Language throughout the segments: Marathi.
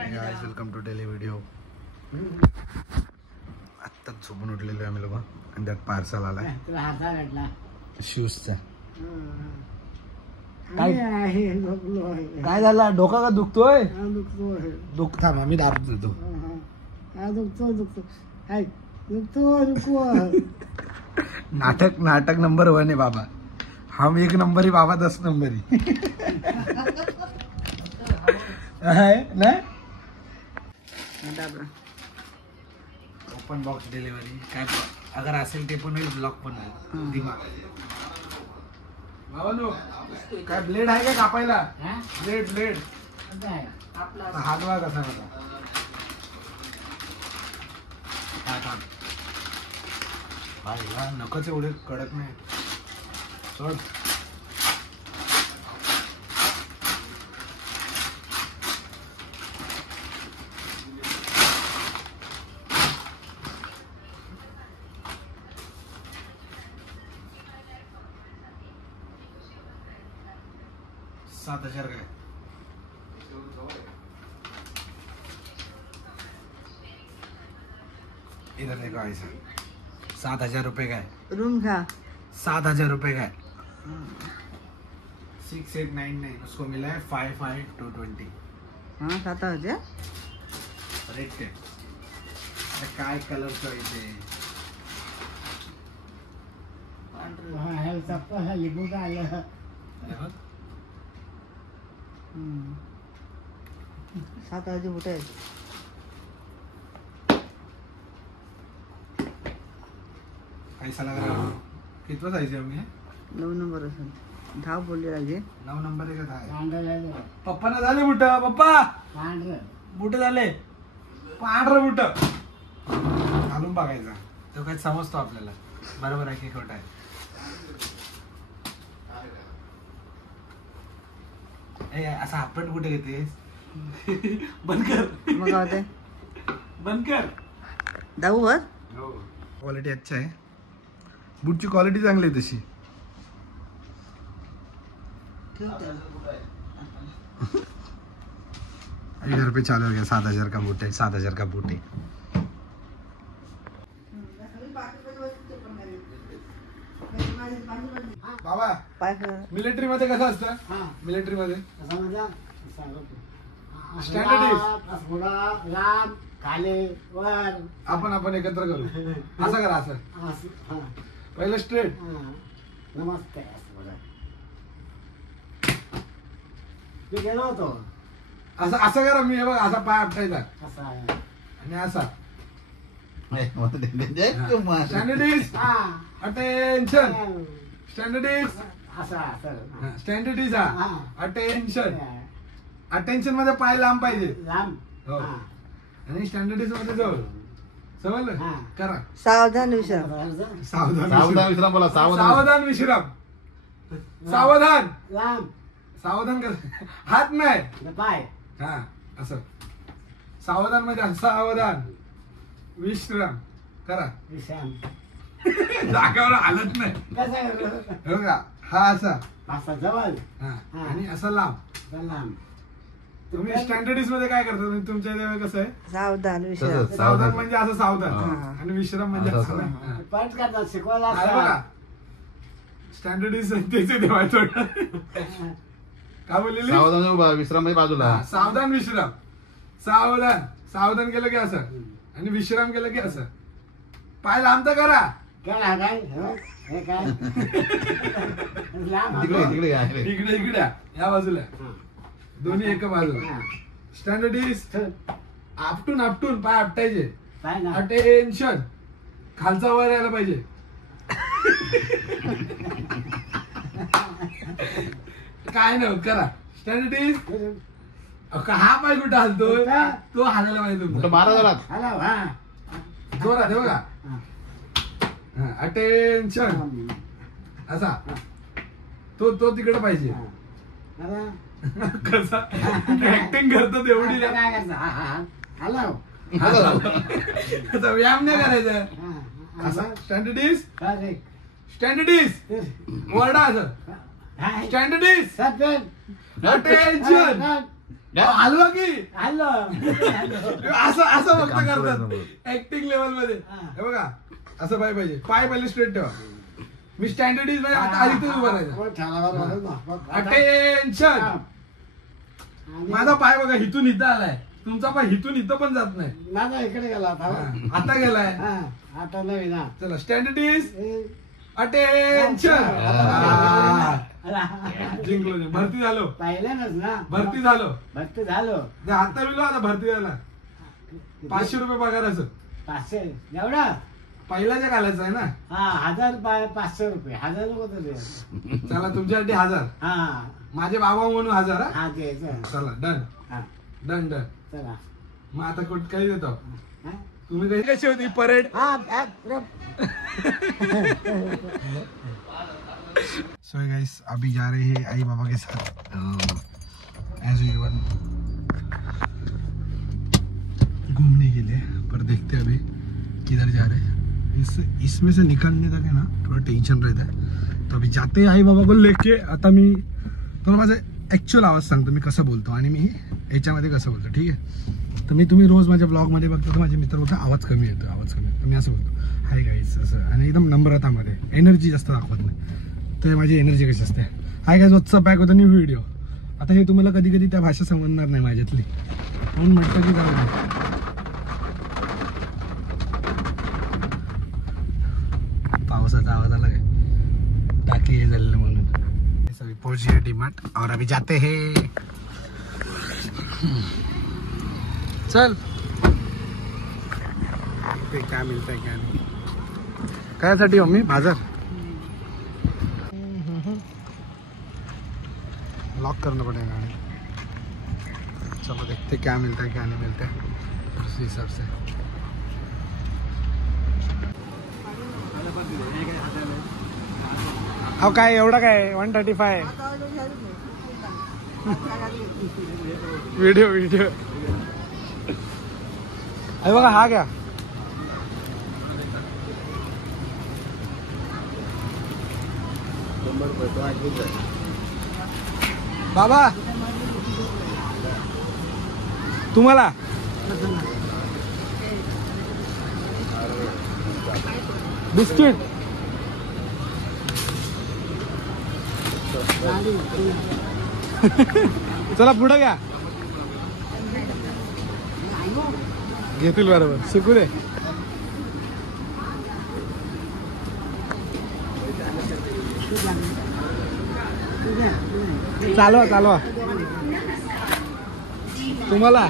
Guys welcome to daily video. आत्ताच झोपून उठलेलो आम्ही लोक आणि त्यात पार्सल आलाय शूजचा. काय झाला? डोका का दुखतोय? दुख थांबा मी दाब देतो. नाटक नाटक नंबर 1 है बाबा. हम 1 नंबर ही, बाबा 10 नंबर ही. है ना? ओपन बॉक्स डिलिव्हरी काय अगर असेल ते पण होईल, ब्लॉक पण होईल. दिमाग बाबा नो काय ब्लेड आहे का कापायला? ब्लेड हात बघा कसा होता. नकच एवढे कडक नाही. चढ $7,000 काय इधर देखो ऐसा. 7,000 रुपये का है रूम का. 7,000 रुपये का है. 6899 उसको मिला है 55,220. हाँ 7,000 रेट टे काय कलर चॉईस आहे. लिंबू का आलं. 7,000 बुट आहेत. कैसा लग रहा है? कितना साइज है हमें? 9 नंबर असेल. 10 बोलले राजे. 9 नंबर आहे का? पप्पा ना झाले बुट. पप्पा बुट झाले. पांढरं बुट घालून बघायचा तो काय समजतो आपल्याला बरोबर आहे की खोटा आहे. असा हाफपॅन्ट कुठे घेतेस? बंद कर. मग काय होते? बंद कर. दाऊ वर. क्वालिटी अच्छा आहे. बूटची क्वालिटी चांगली आहे तशी. इधर पे चालू हो गया. 7,000 का बूट है. 7,000 का बूट है. बाबा मिलिटरी मध्ये कसं असतं? मिलिटरी मध्ये आपण एकत्र करू. असं करा. असं पहिलं स्ट्रेट. नमस्ते. मी गेलो होतो. असं करा. मी बघ असा पाय आपटायचा आणि असा. Standard attention. Standard attention. Attention मध्ये पाय लांब पाहिजे. हो आणि स्टँडर्ड मध्ये जवळ. समजलं? करा. सावधान विश्राम. सावधान विश्राम बोला. सावधान विश्राम. सावधान सावधान कर. हात नाही पाय. हा असं. सावधान म्हणजे सावधान विश्राम करा. विश्राम जागावर हालत नाही. हो का? हा असा असा जवळ. हा आणि असं लांब. तुम्ही स्टँडर्डीज मध्ये काय करता? तुम्ही तुमच्या इथे कसं आहे? सावधान विश्राम. सावधान म्हणजे असं सावधान आणि विश्राम म्हणजे असं नाही. पाठ करतात शिकवायला. बघा स्टँडर्डीज त्याचे देवायचं. काय बोललेली? सावधान विश्राम बाजूला. सावधान विश्राम. सावधान केलं की असं आणि विश्राम केलं की असं. पाय लांब तर करा. इकडे या बाजूला. दोन्ही एका बाजूला. स्टँडर्डीज आपटून पाय आपटायचे. अटेन्शन खालचा वर यायला पाहिजे. काय नाही करा. स्टँडर्डीज हा पाय कुठं हलतोय? तो हालायला पाहिजे. मारा जोरात. बघा अटेन्शन असा. तो तिकडे पाहिजे. कसा ऍक्टिंग करतो तेवढी. व्यायाम नाही करायचा. असा स्टँडर्डीज वरडा असं. स्टँडर्डीज अटेन्शन हलवा की हॅलो असं असं फक्त काम करतात करायचं. ऍक्टिंग लेवल मध्ये हे बघा असं पाहिजे पाय पहिले स्ट्रेट ठेवा मी स्टँडर्ड इज आता आधीच उभा राहायचा अटेन्शन माझा पाय बघा हिथून इथं आलाय तुमचा पाय हिथून इथं पण जात नाही माझा इकडे गेला आता गेलाय आता नवी ना चला स्टँडर्ड इज अटेन्शन जिंकलो भरती झालो पाहिल्यानच ना भरती झालो भरती झालो आता मिळलो आता भरती झाला 500 रुपये पगार असं 500 एवढा पहिल्याच्या घालायचं आहे ना हा 500 रुपये 1000 नको तरी चला तुमच्यासाठी 1000 हा माझे बाबा म्हणून 1000 हा द्यायचं चला डन हा डन डन चला मग आता कुठ काही देतो हा? तुम्ही कशी होती परेड सो गाइस अभी जा रहे हैं आई बाबा के साथ एज यूजुअल घूमने के लिए पर देखते हैं अभी किधर जा रहे हैं इसमें से निकलने तक है ना थोड़ा टेंशन रहता है तो अभी जाते हैं आई बाबा को लेके आता मी तुम्हाला माझं ॲक्च्युअल आवाज सांगतो मी कसं बोलतो आणि मी याच्यामध्ये कसं बोलतो ठीक आहे तर मी तुम्ही रोज माझ्या ब्लॉगमध्ये बघता तर माझे मित्र बोलतो आवाज कमी येतो तर मी असं बोलतो हाय गाईज असं आणि एकदम नम्रतामध्ये एनर्जी जास्त दाखवत नाही तर माझी एनर्जी कशी असते हाय गाईज व्हॉट्सअप बॅक होता न्यू व्हिडिओ आता हे तुम्हाला कधी कधी त्या भाषा समजणार नाही माझ्यातली म्हणून म्हटलं की जाऊ दे पावसाचा आवाज आला काय टाकी हे झालेलं म्हणून अभी पहुंच गए डीमार्ट और अभी जाते हैं चल क्या मिलता है क्या नहीं काय मम्मी बाजार लॉक करना पड़ेगा गाड़ी चलो देखते क्या मिलता है क्या नहीं मिलता है उसी हिसाब से अहो काय एवढा काय 135 व्हिडिओ अरे बघा हा घ्या बाबा तुम्हाला बिस्किट चला पुढे घ्या घेतील बरोबर शिकू दे चालवा तुम्हाला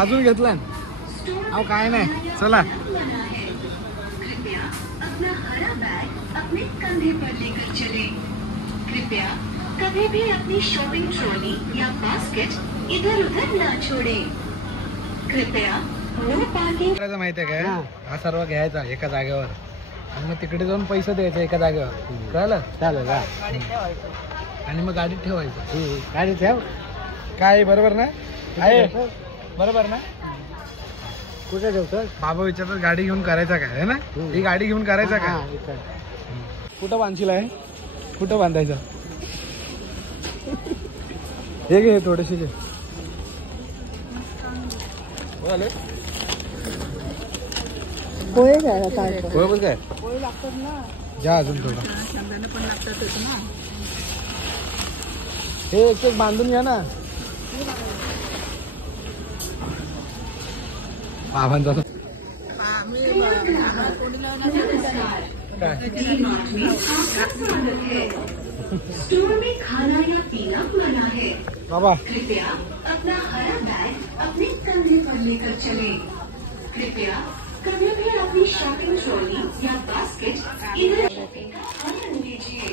अजून घेतला अहो काय नाही चला कृपया कभी भी अपनी शॉपिंग ट्रॉली या बास्केट इधर उधर ना छोड़े कृपया नो पार्किंग करायचं माहितीये काय हा सर्व घ्यायचा एका जागेवर आणि मग तिकडे जाऊन पैसे द्यायचे एका जागेवर कळलं चालेल आणि मग गाडीत ठेवायचं गाडी ठेव काय बरोबर ना आहे बरोबर ना कुठे ठेवतो बाबा विचारतात गाडी घेऊन करायचा काय है ना ही गाडी घेऊन करायचा काय कुठं बांधशील आहे कुठं बांधायचं हे घे थोडेसे घे पोहे काय बरोबर काय घ्या अजून थोडं हे एक बांधून घ्या ना बाबांचा स्टोर में खाना या पीना मना है बाबा कृपया अपना हरा बैग अपने कंधे पर लेकर चलें कृपया कभी भी अपनी शॉपिंग ट्रॉली या बास्केट इधर शॉपिंग का आनंद लीजिए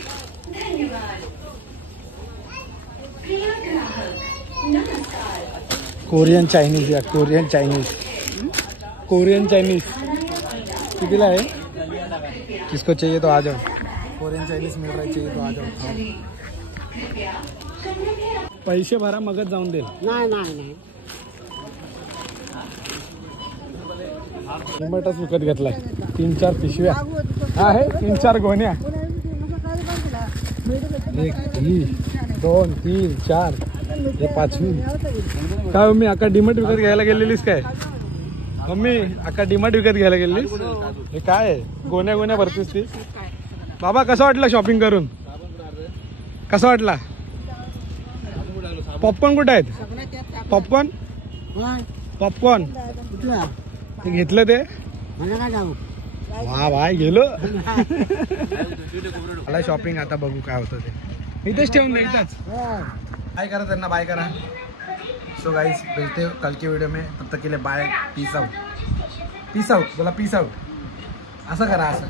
धन्यवाद प्रिय ग्राहक नमस्कार कोरियन चायनीज या कोरियन चायनीज कितीला आहे किसको चाहिए तो आ जाओ कोरियन चायनीज मिल रहा चाहिए तो आ जाओ पैसे भरा मगच जाऊन दे नाही टमाटाच विकत घेतलाय 3-4 पिशव्या आहे 3-4 गोण्या 1 2 3 4 हे 5वी काय मम्मी अक्का डीमार्ट विकत घ्यायला गेलेलीस काय मम्मी अक्का डीमार्ट विकत घ्यायला गेलेलीस हे काय आहे? गोण्या गोण्या भरतीस ती बाबा कसं वाटलं शॉपिंग करून कसं वाटला पॉपकॉर्न कुठे आहेत पॉपकॉर्न ते घेतलं ते वा भाई गेलो मला शॉपिंग आता बघू काय होतं ते इथेच ठेवून दे इथंच बाय करा त्यांना बाय करा सो गाइस मिलते कल के वीडियो में तब तक के लिए बाय पीस आउट बोला पीस आउट असं करा असं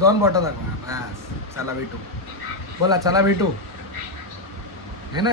2 बोटं दाखवा बस चला भेटू बोला चला भेटू है ना